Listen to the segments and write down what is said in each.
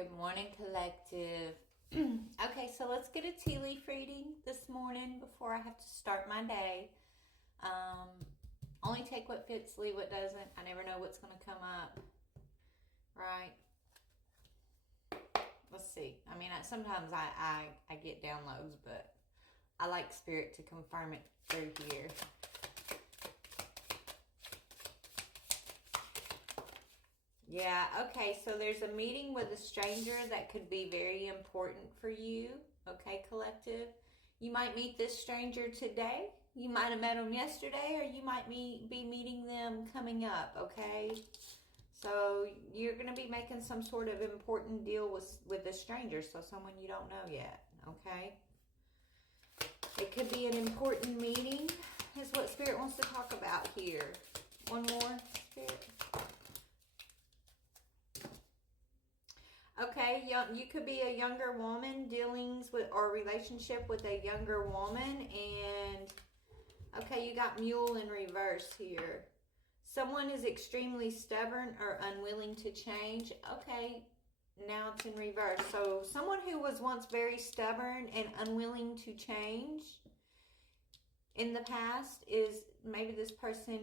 Good morning, collective. Okay, so let's get a tea leaf reading this morning before I have to start my day. Only take what fits, leave what doesn't. I never know what's going to come up, right? Let's see. I mean, sometimes I get downloads, but I like Spirit to confirm it through here. Yeah, okay, so there's a meeting with a stranger that could be very important for you, okay, collective? You might meet this stranger today. You might have met them yesterday, or you might be meeting them coming up, okay? So you're going to be making some sort of important deal with a stranger, so someone you don't know yet, okay? It could be an important meeting, is what Spirit wants to talk about here. One more, Spirit. Okay, you could be a younger woman dealings with or relationship with a younger woman, and okay, you got Mule in reverse here. Someone is extremely stubborn or unwilling to change. Okay, now it's in reverse. So someone who was once very stubborn and unwilling to change in the past is maybe this person.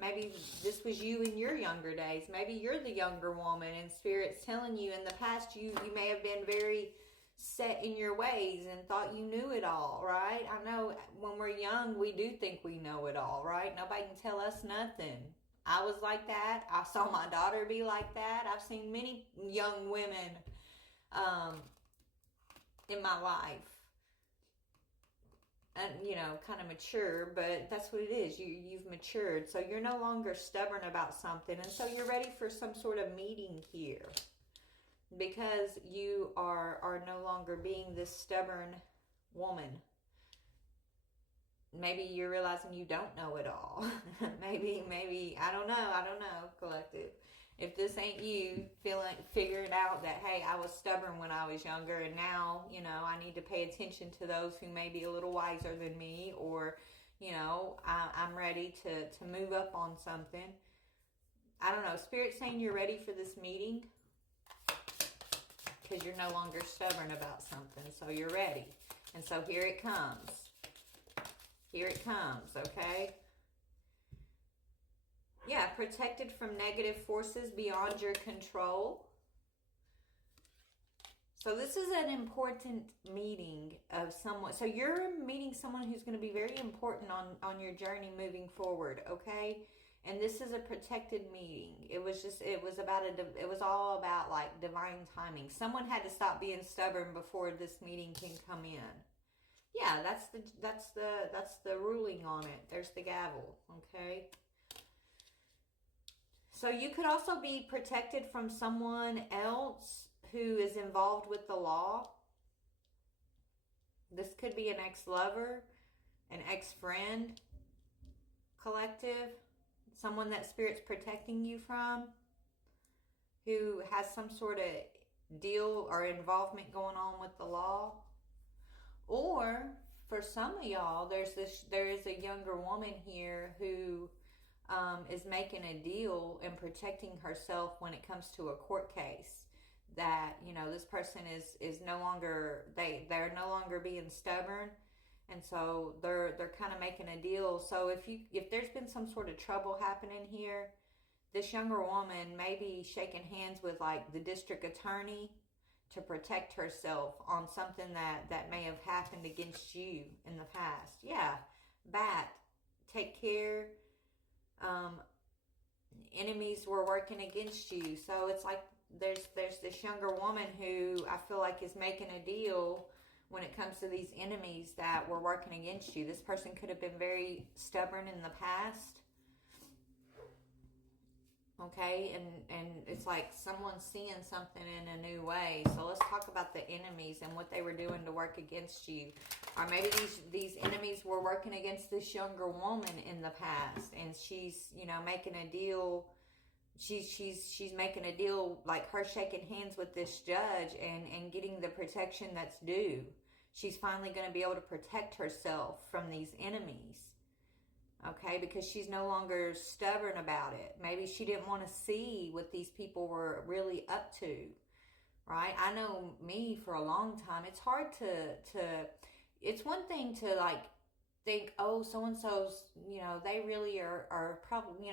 Maybe this was you in your younger days. Maybe you're the younger woman and Spirit's telling you in the past you may have been very set in your ways and thought you knew it all, right? I know when we're young, we do think we know it all, right? Nobody can tell us nothing. I was like that. I saw my daughter be like that. I've seen many young women in my life. And kind of mature, but that's what it is. You've matured, so you're no longer stubborn about something, and so you're ready for some sort of meeting here because you are no longer being this stubborn woman. Maybe you're realizing you don't know it all. maybe I don't know, collective. If this ain't you figuring out that, hey, I was stubborn when I was younger and now, I need to pay attention to those who may be a little wiser than me, or, I'm ready to move up on something. I don't know. Spirit's saying you're ready for this meeting because you're no longer stubborn about something. So you're ready. And so here it comes. Here it comes, okay? Yeah, protected from negative forces beyond your control. So this is an important meeting of someone. So you're meeting someone who's going to be very important on your journey moving forward, okay? And this is a protected meeting. It was all about like divine timing. Someone had to stop being stubborn before this meeting can come in. Yeah, that's the ruling on it. There's the gavel, okay? So you could also be protected from someone else who is involved with the law. This could be an ex-lover, an ex-friend, collective, someone that Spirit's protecting you from, who has some sort of deal or involvement going on with the law. Or for some of y'all, there is a younger woman here who is making a deal and protecting herself when it comes to a court case. That this person is no longer they're no longer being stubborn, and so they're kind of making a deal. So if there's been some sort of trouble happening here, this younger woman may be shaking hands with like the district attorney to protect herself on something that may have happened against you in the past. Yeah, Bat, take care. Enemies were working against you. So it's like there's this younger woman who I feel like is making a deal when it comes to these enemies that were working against you. This person could have been very stubborn in the past. Okay, and it's like someone's seeing something in a new way. So let's talk about the enemies and what they were doing to work against you. Or maybe these enemies were working against this younger woman in the past, and she's making a deal. She's making a deal, like her shaking hands with this judge and getting the protection that's due. She's finally going to be able to protect herself from these enemies. Okay, because she's no longer stubborn about it. Maybe she didn't want to see what these people were really up to. right? I know me for a long time. It's hard it's one thing to like think, oh, so and so's, they really are probably,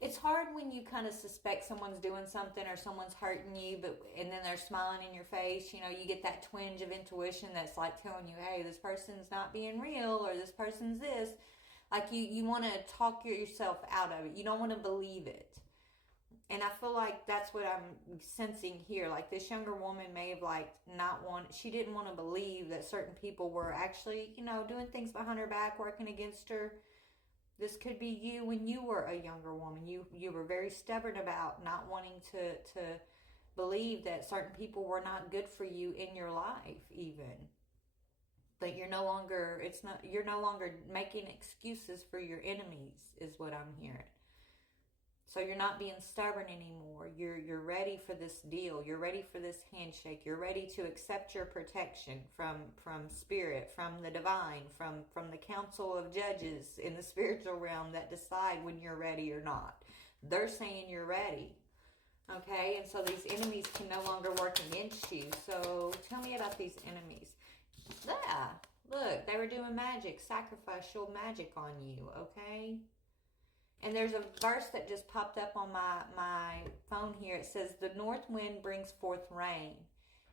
it's hard when you kind of suspect someone's doing something or someone's hurting you, but and then they're smiling in your face. You get that twinge of intuition that's like telling you, hey, this person's not being real, or this person's this. Like you want to talk yourself out of it. You don't want to believe it. And I feel like that's what I'm sensing here. Like this younger woman may have she didn't want to believe that certain people were actually, doing things behind her back, working against her. This could be you when you were a younger woman. You were very stubborn about not wanting to believe that certain people were not good for you in your life, even. But you're no longer making excuses for your enemies, is what I'm hearing. So you're not being stubborn anymore. You're ready for this deal. You're ready for this handshake. You're ready to accept your protection from spirit, from the divine, from the council of judges in the spiritual realm that decide when you're ready or not. They're saying you're ready. Okay, and so these enemies can no longer work against you. So tell me about these enemies. Yeah, look, they were doing magic, sacrificial magic on you, okay? And there's a verse that just popped up on my phone here. It says, the north wind brings forth rain,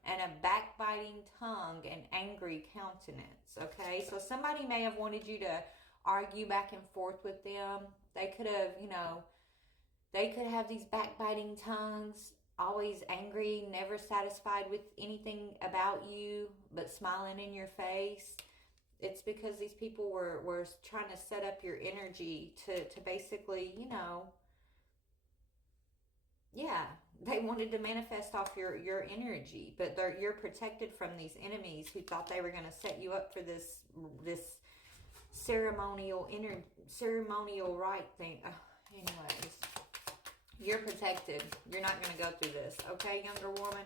and a backbiting tongue and angry countenance. Okay, so somebody may have wanted you to argue back and forth with them. They could have, they could have these backbiting tongues, always angry, never satisfied with anything about you, but smiling in your face. It's because these people were trying to set up your energy to basically, they wanted to manifest off your energy, but you're protected from these enemies who thought they were going to set you up for this ceremonial rite thing. Anyways, you're protected. You're not going to go through this, okay, younger woman?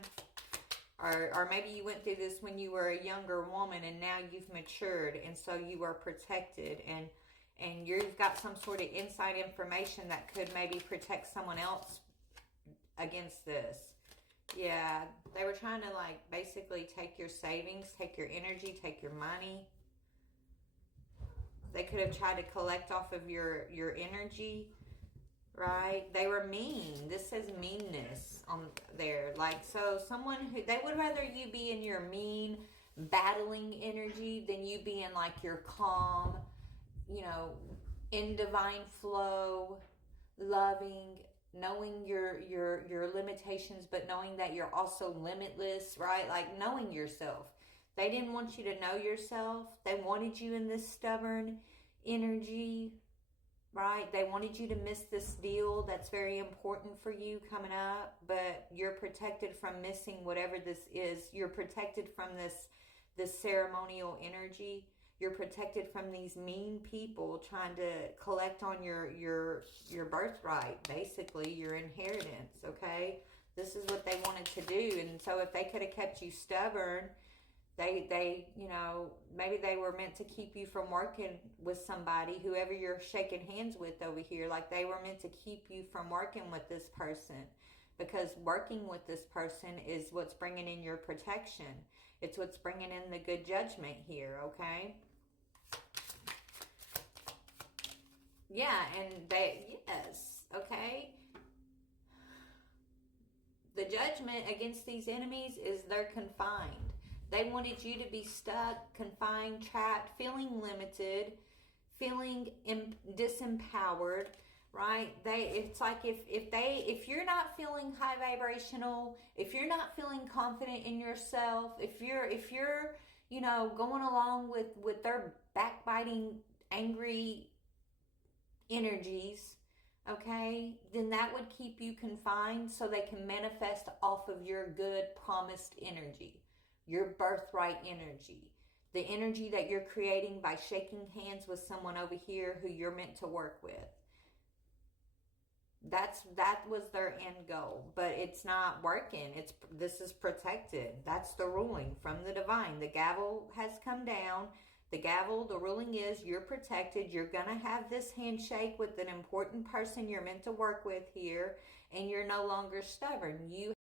Or maybe you went through this when you were a younger woman and now you've matured, and so you are protected, and you've got some sort of inside information that could maybe protect someone else against this. Yeah, they were trying to basically take your savings, take your energy, take your money. They could have tried to collect off of your energy. Right? They were mean. This says meanness on there. So someone who, they would rather you be in your mean, battling energy than you be in your calm, in divine flow, loving, knowing your limitations, but knowing that you're also limitless, right? Knowing yourself. They didn't want you to know yourself. They wanted you in this stubborn energy, right? They wanted you to miss this deal that's very important for you coming up, but you're protected from missing whatever this is. You're protected from this ceremonial energy. You're protected from these mean people trying to collect on your birthright, basically your inheritance, okay? This is what they wanted to do. And so if they could have kept you stubborn, they maybe they were meant to keep you from working with somebody, whoever you're shaking hands with over here. They were meant to keep you from working with this person, because working with this person is what's bringing in your protection. It's what's bringing in the good judgment here, okay? Yeah, and yes, okay? The judgment against these enemies is they're confined. They wanted you to be stuck, confined, trapped, feeling limited, feeling disempowered, right? It's like if you're not feeling high vibrational, if you're not feeling confident in yourself, if you're going along with their backbiting, angry energies, okay, then that would keep you confined so they can manifest off of your good promised energy. Your birthright energy, the energy that you're creating by shaking hands with someone over here who you're meant to work with. That was their end goal, but it's not working. This is protected. That's the ruling from the divine. The gavel has come down. The ruling is you're protected. You're gonna have this handshake with an important person you're meant to work with here, and you're no longer stubborn. You